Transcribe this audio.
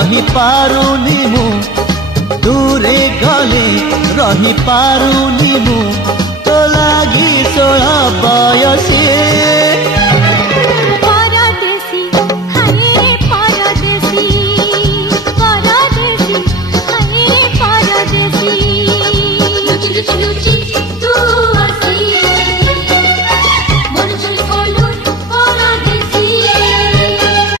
रही पारुनी मु दूरे गले रही पारुनी मु तो लागी 16 बयसे